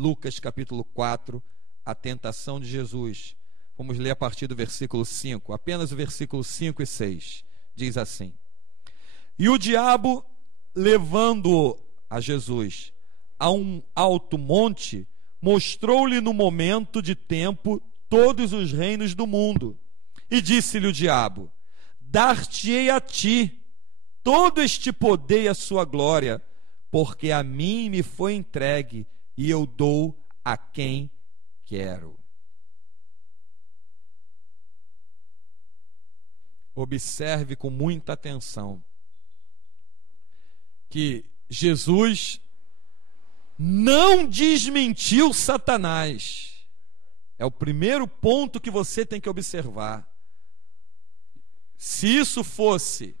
Lucas capítulo 4, a tentação de Jesus. Vamos ler a partir do versículo 5, apenas o versículo 5 e 6. Diz assim: E o diabo, levando a Jesus a um alto monte, mostrou-lhe no momento de tempo todos os reinos do mundo. E disse-lhe o diabo: Dar-te-ei a ti todo este poder e a sua glória, porque a mim me foi entregue, e eu dou a quem quero. Observe com muita atenção que Jesus não desmentiu Satanás. É o primeiro ponto que você tem que observar. Se isso fosse,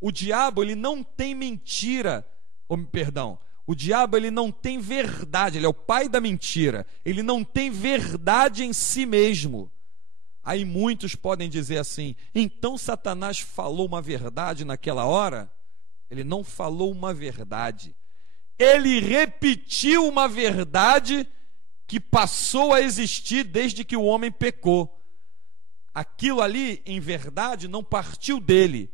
o diabo, ele não tem mentira, o diabo, ele não tem verdade, ele é o pai da mentira, ele não tem verdade em si mesmo. Aí muitos podem dizer assim: então Satanás falou uma verdade naquela hora? Ele não falou uma verdade, ele repetiu uma verdade que passou a existir desde que o homem pecou. Aquilo ali, em verdade, não partiu dele,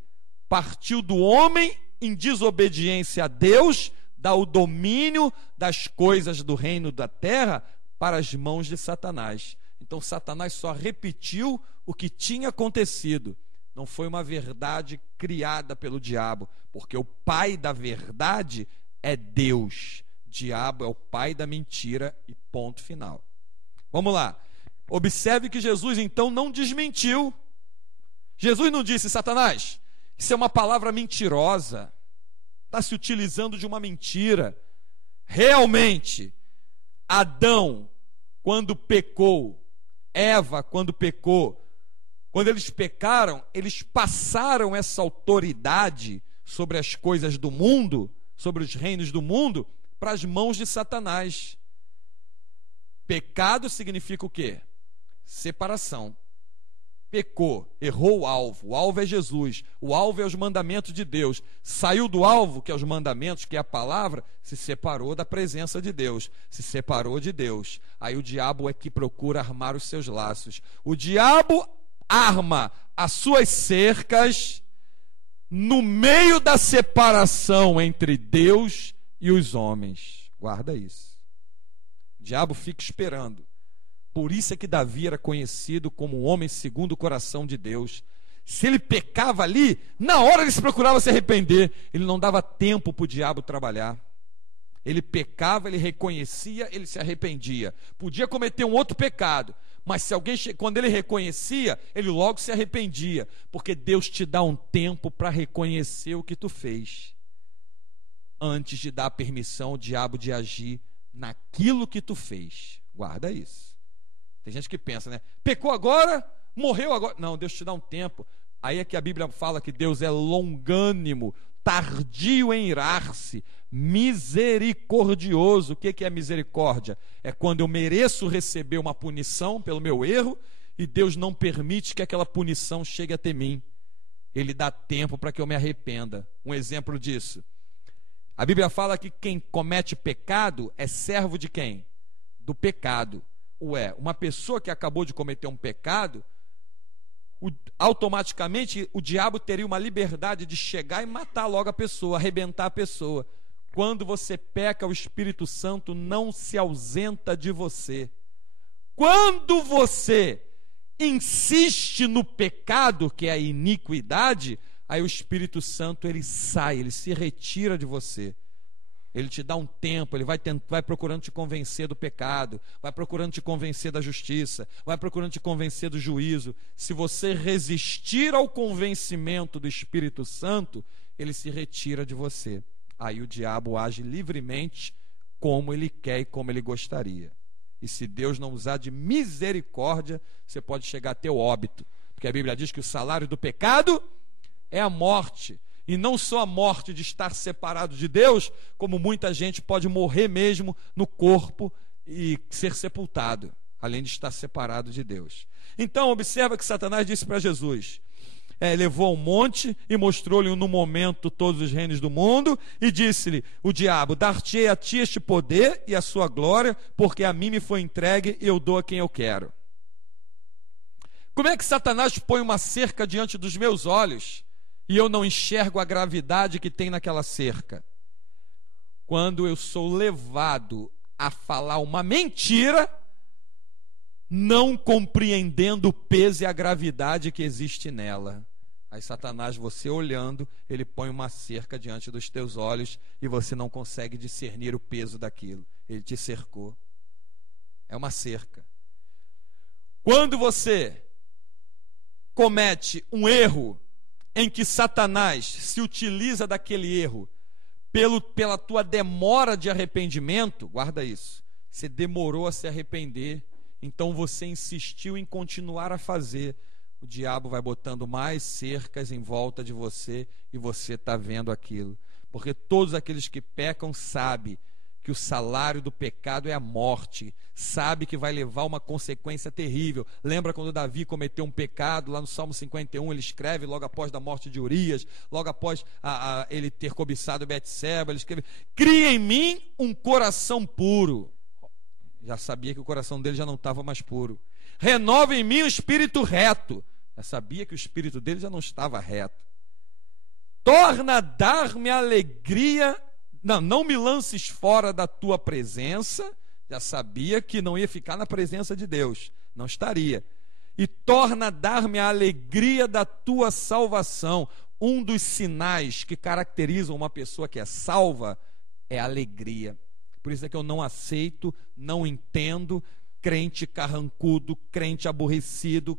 partiu do homem em desobediência a Deus, dá o domínio das coisas do reino da terra para as mãos de Satanás. Então Satanás só repetiu o que tinha acontecido. Não foi uma verdade criada pelo diabo, porque o pai da verdade é Deus. Diabo é o pai da mentira e ponto final. Vamos lá. Observe que Jesus então não desmentiu. Jesus não disse: Satanás, isso é uma palavra mentirosa, está se utilizando de uma mentira. Realmente, Adão, quando pecou, Eva, quando pecou, quando eles pecaram, eles passaram essa autoridade sobre as coisas do mundo, sobre os reinos do mundo, para as mãos de Satanás. Pecado significa o quê? Separação. Pecou, errou o alvo é Jesus, o alvo é os mandamentos de Deus, saiu do alvo, que é os mandamentos, que é a palavra, se separou da presença de Deus, se separou de Deus. Aí o diabo é que procura armar os seus laços. O diabo arma as suas cercas no meio da separação entre Deus e os homens. Guarda isso. O diabo fica esperando. Por isso é que Davi era conhecido como um homem segundo o coração de Deus. Se ele pecava ali, na hora ele se procurava se arrepender. Ele não dava tempo para o diabo trabalhar. Ele pecava, ele reconhecia, ele se arrependia. Podia cometer um outro pecado, mas se alguém, quando ele reconhecia, ele logo se arrependia, porque Deus te dá um tempo para reconhecer o que tu fez, antes de dar permissão ao diabo de agir naquilo que tu fez. Guarda isso. Tem gente que pensa, né? Pecou agora, morreu agora. Não, Deus te dá um tempo. Aí é que a Bíblia fala que Deus é longânimo, tardio em irar-se, misericordioso. O que é misericórdia? É quando eu mereço receber uma punição pelo meu erro e Deus não permite que aquela punição chegue até mim. Ele dá tempo para que eu me arrependa. Um exemplo disso: a Bíblia fala que quem comete pecado é servo de quem? Do pecado. Ué, uma pessoa que acabou de cometer um pecado, automaticamente o diabo teria uma liberdade de chegar e matar logo a pessoa, arrebentar a pessoa. Quando você peca, o Espírito Santo não se ausenta de você. Quando você insiste no pecado, que é a iniquidade, aí o Espírito Santo ele sai, ele se retira de você. Ele te dá um tempo, ele vai procurando te convencer do pecado, vai procurando te convencer da justiça, vai procurando te convencer do juízo. Se você resistir ao convencimento do Espírito Santo, ele se retira de você. Aí o diabo age livremente como ele quer e como ele gostaria. E se Deus não usar de misericórdia, você pode chegar até o óbito, porque a Bíblia diz que o salário do pecado é a morte. E não só a morte de estar separado de Deus, como muita gente pode morrer mesmo no corpo e ser sepultado, além de estar separado de Deus. Então observa que Satanás disse para Jesus: levou ao monte e mostrou-lhe no momento todos os reinos do mundo, e disse-lhe o diabo: dar-te-ei a ti este poder e a sua glória, porque a mim me foi entregue e eu dou a quem eu quero. Como é que Satanás põe uma cerca diante dos meus olhos e eu não enxergo a gravidade que tem naquela cerca? Quando eu sou levado a falar uma mentira, não compreendendo o peso e a gravidade que existe nela. Aí Satanás, você olhando, ele põe uma cerca diante dos teus olhos e você não consegue discernir o peso daquilo. Ele te cercou. É uma cerca. Quando você comete um erro em que Satanás se utiliza daquele erro pela tua demora de arrependimento, guarda isso, você demorou a se arrepender, então você insistiu em continuar a fazer, o diabo vai botando mais cercas em volta de você e você está vendo aquilo, porque todos aqueles que pecam sabem que o salário do pecado é a morte, sabe que vai levar uma consequência terrível. Lembra quando Davi cometeu um pecado, lá no Salmo 51, ele escreve logo após da morte de Urias, logo após ele ter cobiçado Betseba, ele escreve: cria em mim um coração puro. Já sabia que o coração dele já não estava mais puro. Renova em mim um espírito reto. Já sabia que o espírito dele já não estava reto. Torna a dar-me alegria. Não me lances fora da tua presença. Já sabia que não ia ficar na presença de Deus, não estaria. E torna a dar-me a alegria da tua salvação. Um dos sinais que caracterizam uma pessoa que é salva é a alegria. Por isso é que eu não aceito, não entendo crente carrancudo, crente aborrecido,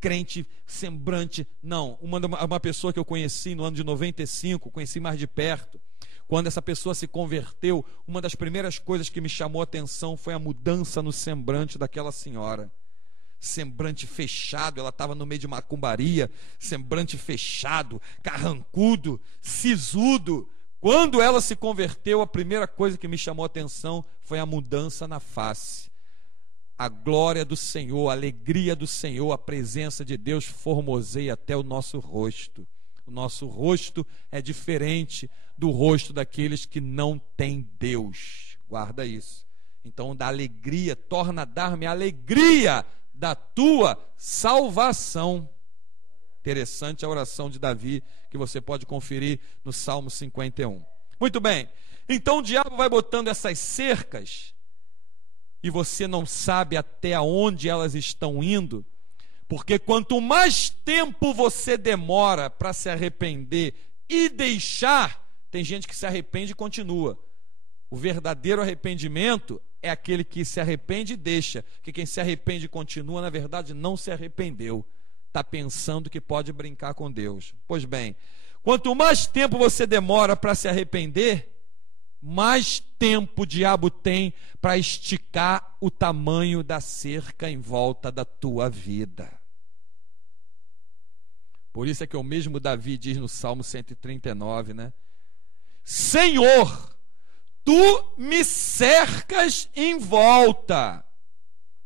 crente sembrante. Não, uma pessoa que eu conheci no ano de 95, conheci mais de perto. Quando essa pessoa se converteu, uma das primeiras coisas que me chamou a atenção foi a mudança no semblante daquela senhora. Semblante fechado, ela estava no meio de macumbaria, semblante fechado, carrancudo, sisudo. Quando ela se converteu, a primeira coisa que me chamou a atenção foi a mudança na face. A glória do Senhor, a alegria do Senhor, a presença de Deus formoseia até o nosso rosto. O nosso rosto é diferente do rosto daqueles que não têm Deus. Guarda isso. Então, da alegria, torna a dar-me a alegria da tua salvação. Interessante a oração de Davi, que você pode conferir no Salmo 51. Muito bem. Então, o diabo vai botando essas cercas e você não sabe até onde elas estão indo. Porque quanto mais tempo você demora para se arrepender e deixar, tem gente que se arrepende e continua. O verdadeiro arrependimento é aquele que se arrepende e deixa. Que quem se arrepende e continua, na verdade, não se arrependeu. Está pensando que pode brincar com Deus. Pois bem, quanto mais tempo você demora para se arrepender, mais tempo o diabo tem para esticar o tamanho da cerca em volta da tua vida. Por isso é que o mesmo Davi diz no Salmo 139, né? Senhor, tu me cercas em volta.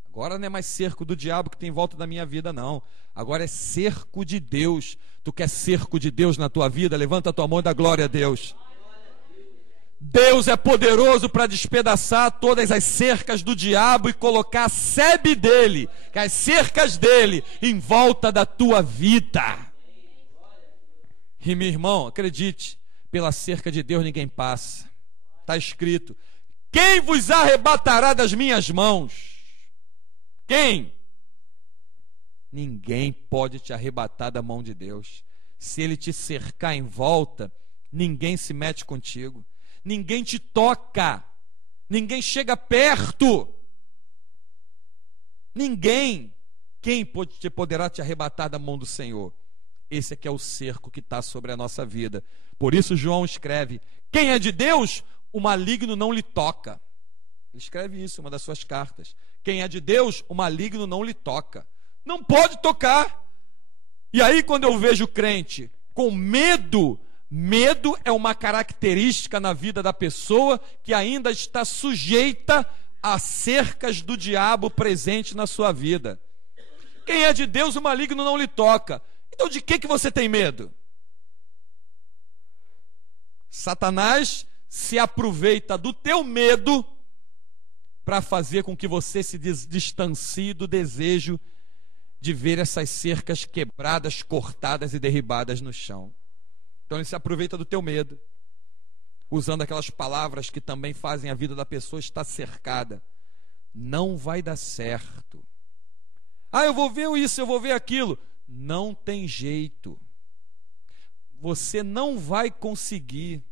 Agora não é mais cerco do diabo que tem em volta da minha vida, não. Agora é cerco de Deus. Tu quer cerco de Deus na tua vida? Levanta a tua mão e dá glória a Deus. Deus é poderoso para despedaçar todas as cercas do diabo e colocar a sebe dele, as cercas dele, em volta da tua vida. E meu irmão, acredite, pela cerca de Deus ninguém passa. Está escrito: quem vos arrebatará das minhas mãos? Quem? Ninguém pode te arrebatar da mão de Deus. Se ele te cercar em volta, ninguém se mete contigo. Ninguém te toca, ninguém chega perto, ninguém. Quem poderá te arrebatar da mão do Senhor? Esse aqui é o cerco que está sobre a nossa vida. Por isso João escreve: quem é de Deus, o maligno não lhe toca. Ele escreve isso em uma das suas cartas. Quem é de Deus, o maligno não lhe toca. Não pode tocar. E aí quando eu vejo o crente com medo, medo é uma característica na vida da pessoa que ainda está sujeita a cercas do diabo presente na sua vida. Quem é de Deus, o maligno não lhe toca. Então de que você tem medo? Satanás se aproveita do teu medo para fazer com que você se distancie do desejo de ver essas cercas quebradas, cortadas e derribadas no chão. Então ele se aproveita do teu medo, usando aquelas palavras que também fazem a vida da pessoa estar cercada. Não vai dar certo. Eu vou ver isso, eu vou ver aquilo. Não tem jeito. Você não vai conseguir.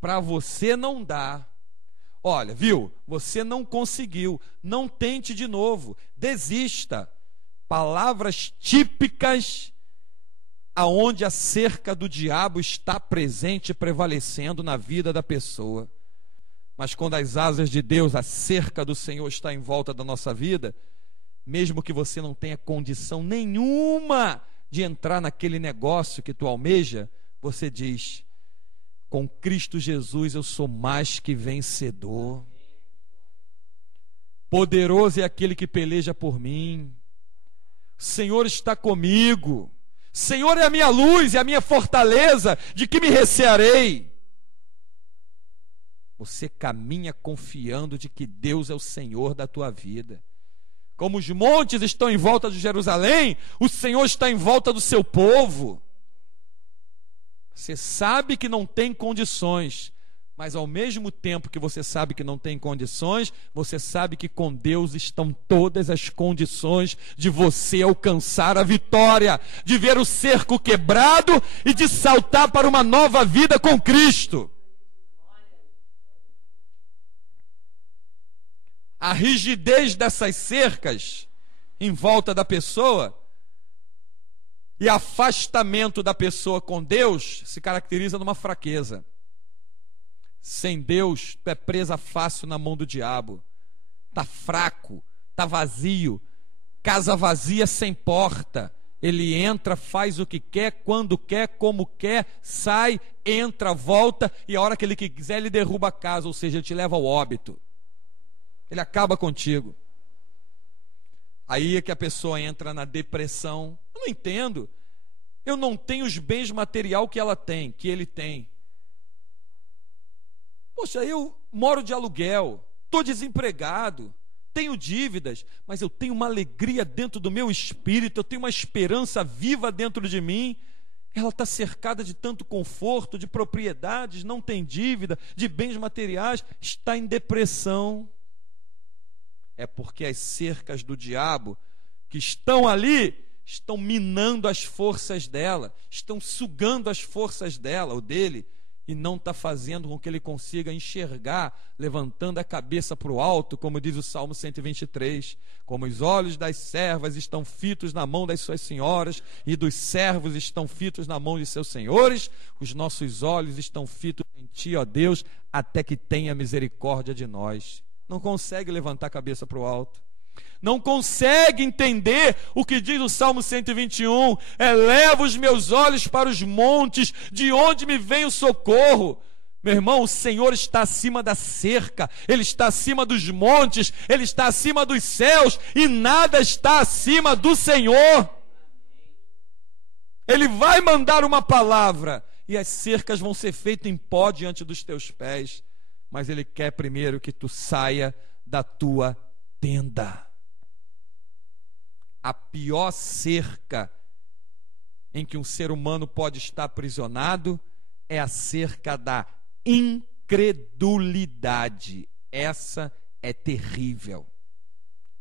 Para você não dá. Olha, viu? Você não conseguiu. Não tente de novo. Desista. Palavras típicas aonde a cerca do diabo está presente e prevalecendo na vida da pessoa. Mas quando as asas de Deus, a cerca do Senhor está em volta da nossa vida, mesmo que você não tenha condição nenhuma de entrar naquele negócio que tu almeja, você diz: com Cristo Jesus eu sou mais que vencedor. Poderoso é aquele que peleja por mim. O Senhor está comigo. O Senhor é a minha luz e a minha fortaleza, de que me recearei? Você caminha confiando de que Deus é o Senhor da tua vida. Como os montes estão em volta de Jerusalém, o Senhor está em volta do seu povo. Você sabe que não tem condições, mas ao mesmo tempo que você sabe que não tem condições, você sabe que com Deus estão todas as condições de você alcançar a vitória, de ver o cerco quebrado e de saltar para uma nova vida com Cristo. A rigidez dessas cercas em volta da pessoa e afastamento da pessoa com Deus se caracteriza numa fraqueza. Sem Deus, tu é presa fácil na mão do diabo. Está fraco, está vazio, casa vazia sem porta. Ele entra, faz o que quer, quando quer, como quer, sai, entra, volta, e a hora que ele quiser ele derruba a casa, ou seja, ele te leva ao óbito. Ele acaba contigo. Aí é que a pessoa entra na depressão. Eu não entendo. Eu não tenho os bens material que ela tem, que ele tem. Poxa, eu moro de aluguel, estou desempregado, tenho dívidas, mas eu tenho uma alegria dentro do meu espírito, eu tenho uma esperança viva dentro de mim. Ela está cercada de tanto conforto, de propriedades, não tem dívida, de bens materiais, está em depressão. É porque as cercas do diabo que estão ali, estão minando as forças dela, estão sugando as forças dela, ou dele, e não está fazendo com que ele consiga enxergar, levantando a cabeça para o alto, como diz o Salmo 123, como os olhos das servas estão fitos na mão das suas senhoras, e dos servos estão fitos na mão de seus senhores, os nossos olhos estão fitos em ti, ó Deus, até que tenha misericórdia de nós. Não consegue levantar a cabeça para o alto. Não consegue entender o que diz o Salmo 121. Eleva os meus olhos para os montes, de onde me vem o socorro. Meu irmão, o Senhor está acima da cerca, Ele está acima dos montes, Ele está acima dos céus, e nada está acima do Senhor. Ele vai mandar uma palavra, e as cercas vão ser feitas em pó diante dos teus pés. Mas Ele quer primeiro que tu saia da tua tenda. A pior cerca em que um ser humano pode estar aprisionado é a cerca da incredulidade. Essa é terrível.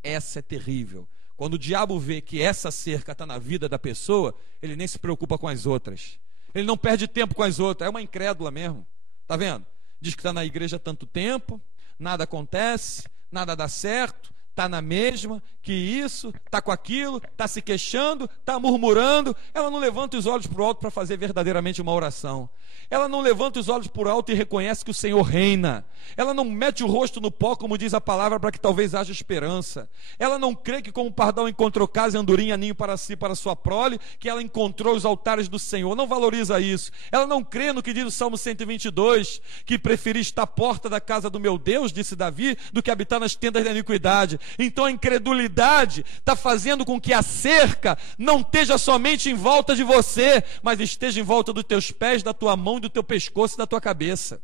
Essa é terrível. Quando o diabo vê que essa cerca está na vida da pessoa, ele nem se preocupa com as outras. Ele não perde tempo com as outras. É uma incrédula mesmo. Está vendo? Diz que está na igreja há tanto tempo, nada acontece, nada dá certo, está na mesma, que isso, está com aquilo, está se queixando, está murmurando. Ela não levanta os olhos para o alto para fazer verdadeiramente uma oração. Ela não levanta os olhos para o alto e reconhece que o Senhor reina. Ela não mete o rosto no pó, como diz a palavra, para que talvez haja esperança. Ela não crê que como o pardal encontrou casa e andorinha ninho para si, para sua prole, que ela encontrou os altares do Senhor. Não valoriza isso. Ela não crê no que diz o Salmo 122, que preferi estar à porta da casa do meu Deus, disse Davi, do que habitar nas tendas da iniquidade. Então a incredulidade está fazendo com que a cerca não esteja somente em volta de você, mas esteja em volta dos teus pés, da tua mão, do teu pescoço e da tua cabeça.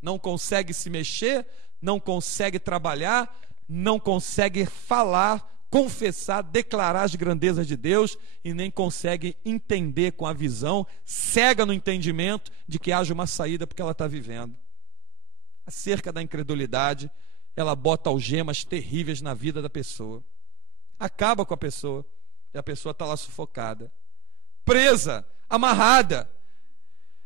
Não consegue se mexer, não consegue trabalhar, não consegue falar, confessar, declarar as grandezas de Deus e nem consegue entender com a visão, cega no entendimento de que haja uma saída porque ela está vivendo. A cerca da incredulidade, ela bota algemas terríveis na vida da pessoa, acaba com a pessoa e a pessoa está lá sufocada, presa, amarrada.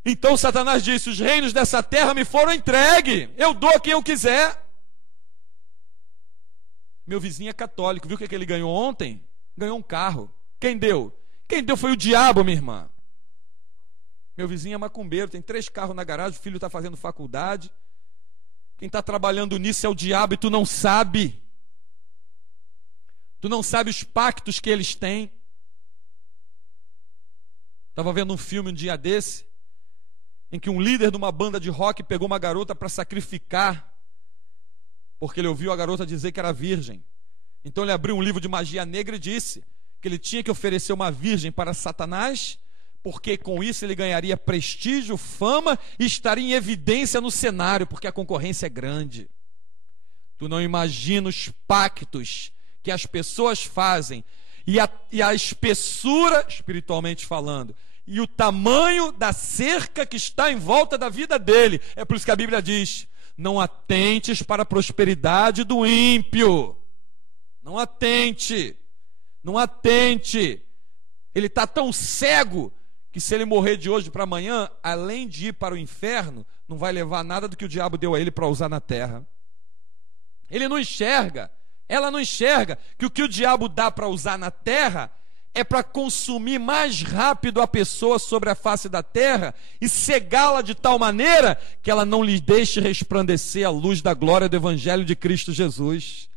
Então Satanás disse: os reinos dessa terra me foram entregues, eu dou a quem eu quiser. Meu vizinho é católico, viu o que ele ganhou ontem? Ganhou um carro. Quem deu? Quem deu foi o diabo, minha irmã. Meu vizinho é macumbeiro, tem 3 carros na garagem, o filho está fazendo faculdade. Quem está trabalhando nisso é o diabo e tu não sabe. Tu não sabe os pactos que eles têm. Estava vendo um filme um dia desse, em que um líder de uma banda de rock pegou uma garota para sacrificar, porque ele ouviu a garota dizer que era virgem. Então ele abriu um livro de magia negra e disse que ele tinha que oferecer uma virgem para Satanás, porque com isso ele ganharia prestígio, fama e estaria em evidência no cenário, porque a concorrência é grande. Tu não imagina os pactos que as pessoas fazem e a espessura, espiritualmente falando, e o tamanho da cerca que está em volta da vida dele. É por isso que a Bíblia diz: não atentes para a prosperidade do ímpio. Não atente. Não atente. Ele está tão cego que se ele morrer de hoje para amanhã, além de ir para o inferno, não vai levar nada do que o diabo deu a ele para usar na terra. Ele não enxerga, ela não enxerga que o o diabo dá para usar na terra é para consumir mais rápido a pessoa sobre a face da terra e cegá-la de tal maneira que ela não lhe deixe resplandecer a luz da glória do Evangelho de Cristo Jesus.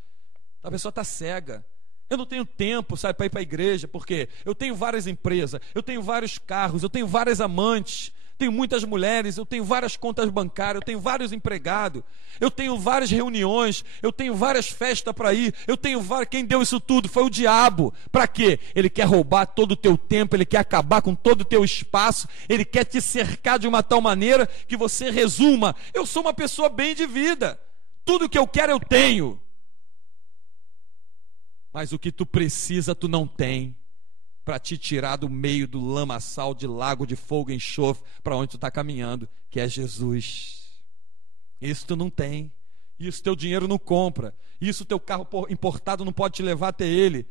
A pessoa está cega. Eu não tenho tempo, sabe, para ir para a igreja, porque eu tenho várias empresas, eu tenho vários carros, eu tenho várias amantes, tenho muitas mulheres, eu tenho várias contas bancárias, eu tenho vários empregados, eu tenho várias reuniões, eu tenho várias festas para ir, eu tenho várias... Quem deu isso tudo foi o diabo. Para quê? Ele quer roubar todo o teu tempo, ele quer acabar com todo o teu espaço, ele quer te cercar de uma tal maneira que você resuma: eu sou uma pessoa bem de vida, tudo que eu quero eu tenho. Mas o que tu precisa tu não tem, para te tirar do meio do lamaçal de lago de fogo e enxofre para onde tu está caminhando, que é Jesus. Isso tu não tem, isso teu dinheiro não compra, isso teu carro importado não pode te levar até ele.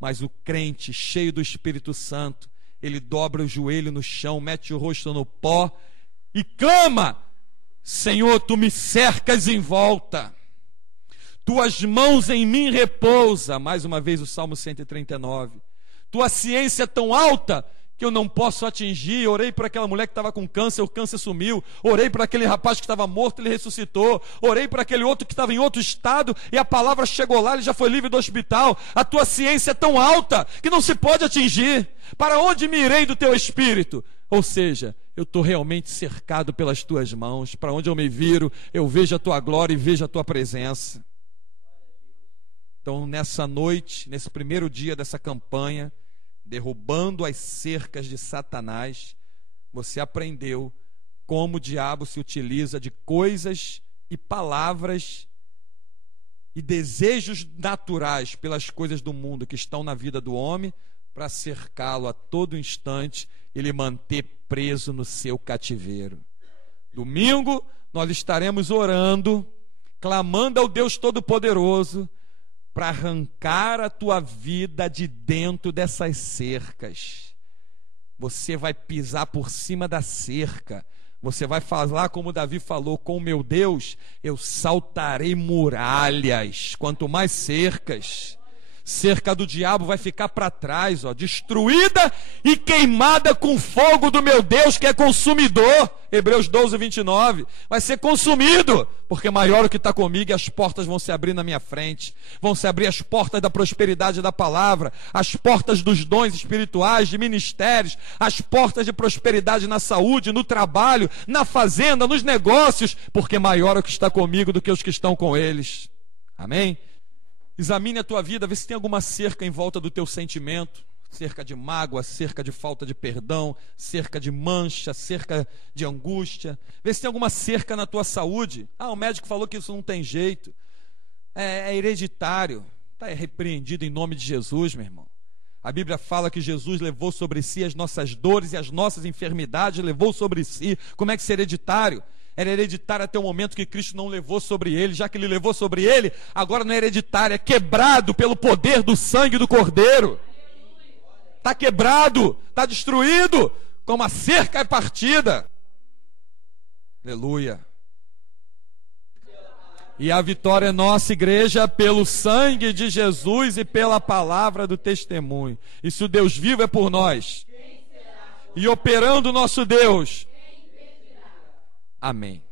Mas o crente cheio do Espírito Santo, ele dobra o joelho no chão, mete o rosto no pó e clama: Senhor, tu me cercas em volta, tuas mãos em mim repousa. Mais uma vez o Salmo 139. Tua ciência é tão alta que eu não posso atingir. Orei por aquela mulher que estava com câncer, o câncer sumiu. Orei por aquele rapaz que estava morto, ele ressuscitou. Orei por aquele outro que estava em outro estado e a palavra chegou lá, ele já foi livre do hospital. A tua ciência é tão alta que não se pode atingir. Para onde me irei do teu espírito? Ou seja, eu estou realmente cercado pelas tuas mãos. Para onde eu me viro, eu vejo a tua glória e vejo a tua presença. Então, nessa noite, nesse primeiro dia dessa campanha, derrubando as cercas de Satanás, você aprendeu como o diabo se utiliza de coisas e palavras e desejos naturais pelas coisas do mundo que estão na vida do homem, para cercá-lo a todo instante e lhe manter preso no seu cativeiro. Domingo, nós estaremos orando, clamando ao Deus Todo-Poderoso, para arrancar a tua vida de dentro dessas cercas. Você vai pisar por cima da cerca. Você vai falar como Davi falou: com o meu Deus eu saltarei muralhas. Quanto mais cercas, cerca do diabo vai ficar para trás, destruída e queimada com fogo do meu Deus, que é consumidor. Hebreus 12, 29. Vai ser consumido, porque maior o que está comigo, e as portas vão se abrir na minha frente. Vão se abrir as portas da prosperidade da palavra, as portas dos dons espirituais, de ministérios, as portas de prosperidade na saúde, no trabalho, na fazenda, nos negócios, porque maior o que está comigo do que os que estão com eles. Amém? Examine a tua vida, vê se tem alguma cerca em volta do teu sentimento, cerca de mágoa, cerca de falta de perdão, cerca de mancha, cerca de angústia. Vê se tem alguma cerca na tua saúde. O médico falou que isso não tem jeito, é hereditário. Está repreendido em nome de Jesus, meu irmão. A Bíblia fala que Jesus levou sobre si as nossas dores e as nossas enfermidades, levou sobre si. Como é que isso é hereditário? Era hereditário até o momento que Cristo não levou sobre ele. Já que ele levou sobre ele, agora não é hereditário, é quebrado pelo poder do sangue do Cordeiro. Está quebrado, está destruído, como a cerca é partida. Aleluia. E a vitória é nossa, igreja, pelo sangue de Jesus e pela palavra do testemunho. E se o Deus vivo é por nós, e operando o nosso Deus, amém.